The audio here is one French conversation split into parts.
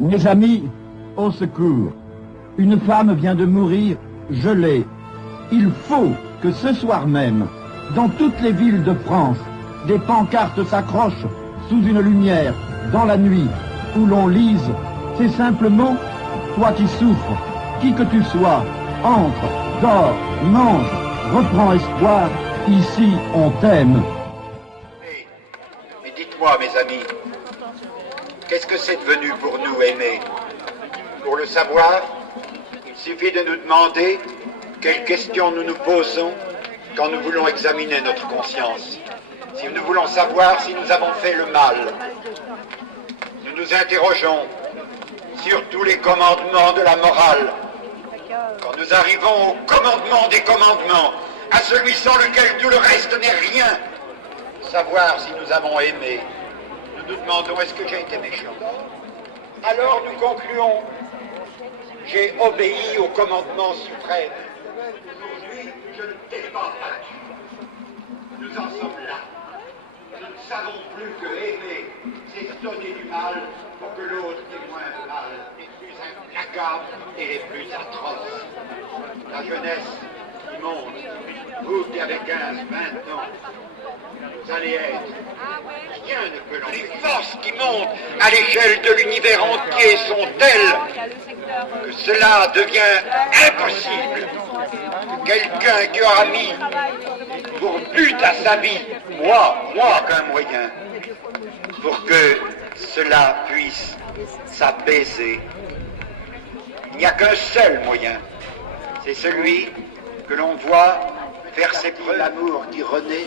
Mes amis, au secours. Une femme vient de mourir gelée. Il faut que ce soir même, dans toutes les villes de France, des pancartes s'accrochent sous une lumière, dans la nuit, où l'on lise, c'est simplement, toi qui souffres, qui que tu sois, entre, dors, mange, reprends espoir, ici on t'aime. Mais dites-moi, mes amis, qu'est-ce que c'est devenu pour nous aimer? Pour le savoir, il suffit de nous demander quelles questions nous nous posons quand nous voulons examiner notre conscience. Si nous voulons savoir si nous avons fait le mal, nous nous interrogeons sur tous les commandements de la morale. Quand nous arrivons au commandement des commandements, à celui sans lequel tout le reste n'est rien, savoir si nous avons aimé, nous nous demandons est-ce que j'ai été méchant. Alors nous concluons, j'ai obéi au commandement suprême. Aujourd'hui, je ne débat pas là-dessus. Nous en sommes là. Nous ne savons plus que aimer, c'est donner du mal pour que l'autre ait moins de mal, les plus implacables et les plus atroces. La jeunesse qui monte, vous qui avez 15, 20 ans, vous allez être, rien ne peut l'empêcher. Les forces qui montent à l'échelle de l'univers entier sont telles que cela devient impossible. Quelqu'un qui aura mis pour but à sa vie, moi qu'un moyen, pour que cela puisse s'apaiser. Il n'y a qu'un seul moyen, c'est celui que l'on voit faire ses preuves. L'amour qui renaît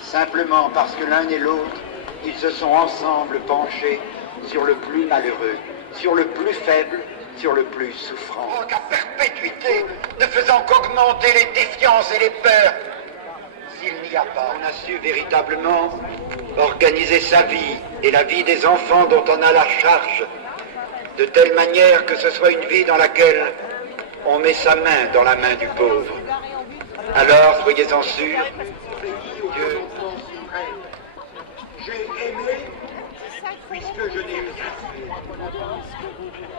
simplement parce que l'un et l'autre, ils se sont ensemble penchés sur le plus malheureux, sur le plus faible, sur le plus souffrant. Oh, qu'à perpétuité, ne faisant qu'augmenter les défiances et les peurs, s'il n'y a pas, on a su véritablement organiser sa vie et la vie des enfants dont on a la charge, de telle manière que ce soit une vie dans laquelle on met sa main dans la main du pauvre. Alors, soyez-en sûrs, Dieu, j'ai aimé puisque je n'ai rien fait.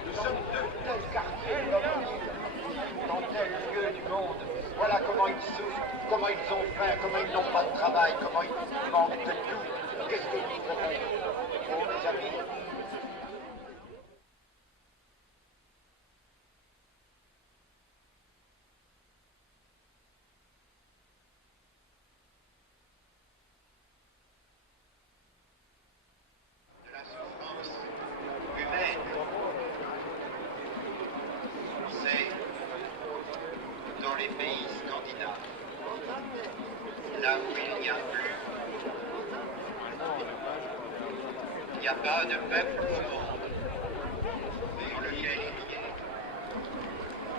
Nous sommes de tels quartiers dans tel lieu du monde. Voilà comment ils souffrent, comment ils ont faim, comment ils n'ont pas de travail, comment ils manquent de tout. Qu'est-ce que nous ferons, oh mes amis?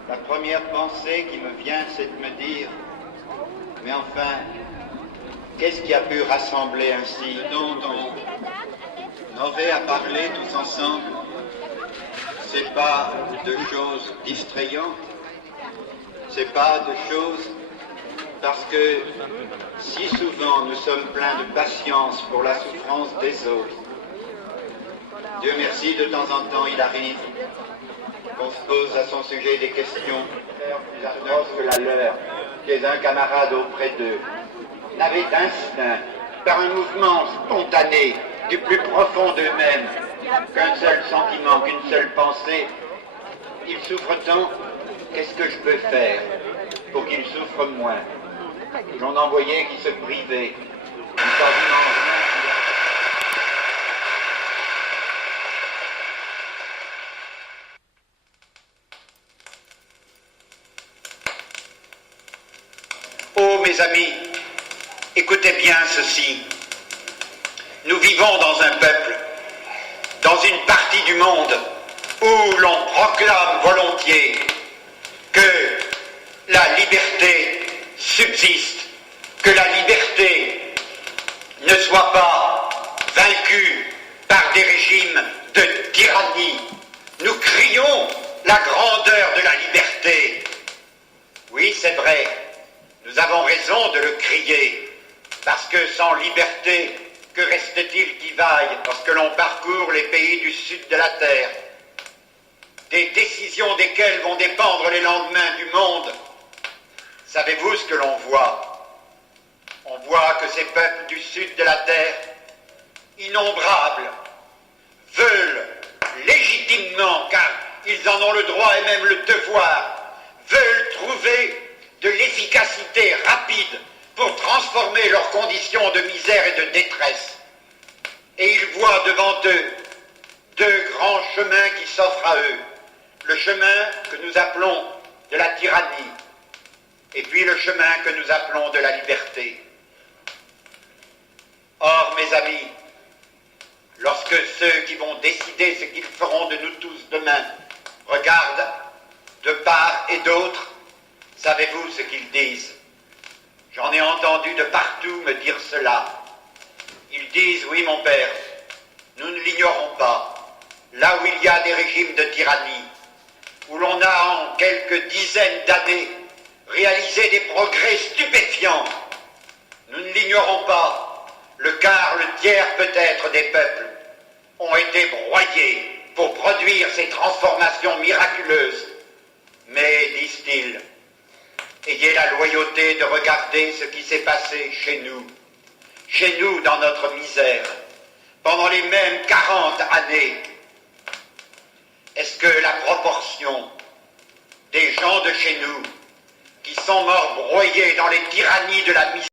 La première pensée qui me vient, c'est de me dire, mais enfin, qu'est-ce qui a pu rassembler ainsi ce dont on aurait à parler tous ensemble? C'est pas de choses distrayantes, c'est pas de choses parce que si souvent nous sommes pleins de patience pour la souffrance des autres. Dieu merci, de temps en temps il arrive qu'on se pose à son sujet des questions plus atroces que la leur, chez un camarade auprès d'eux, n'avaient d'instinct, par un mouvement spontané du plus profond d'eux-mêmes, qu'un seul sentiment, qu'une seule pensée. Ils souffrent tant, qu'est-ce que je peux faire pour qu'ils souffrent moins? J'en envoyais qui se privaient, Oh mes amis, écoutez bien ceci. Nous vivons dans un peuple, dans une partie du monde où l'on proclame volontiers que la liberté subsiste, que la liberté ne soit pas vaincue par des régimes de tyrannie. Nous crions la grandeur de la liberté. Oui, c'est vrai, nous avons raison de le crier, parce que sans liberté, que reste-t-il qui vaille lorsque l'on parcourt les pays du sud de la terre? des décisions desquelles vont dépendre les lendemains du monde. Savez-vous ce que l'on voit? On voit que ces peuples du sud de la terre, innombrables, veulent légitimement, car ils en ont le droit et même le devoir, veulent trouver de l'efficacité rapide pour transformer leurs conditions de misère et de détresse. Et ils voient devant eux deux grands chemins qui s'offrent à eux. Le chemin que nous appelons de la tyrannie, et puis le chemin que nous appelons de la liberté. Or, mes amis, lorsque ceux qui vont décider ce qu'ils feront de nous tous demain regardent de part et d'autre, savez-vous ce qu'ils disent? J'en ai entendu de partout me dire cela. Ils disent, oui mon père, nous ne l'ignorons pas, là où il y a des régimes de tyrannie, où l'on a en quelques dizaines d'années réalisé des progrès stupéfiants, nous ne l'ignorons pas, le quart, le tiers peut-être des peuples ont été broyés pour produire ces transformations miraculeuses. Mais, disent-ils, ayez la loyauté de regarder ce qui s'est passé chez nous dans notre misère, pendant les mêmes 40 années. Est-ce que la proportion des gens de chez nous qui sont morts broyés dans les tyrannies de la misère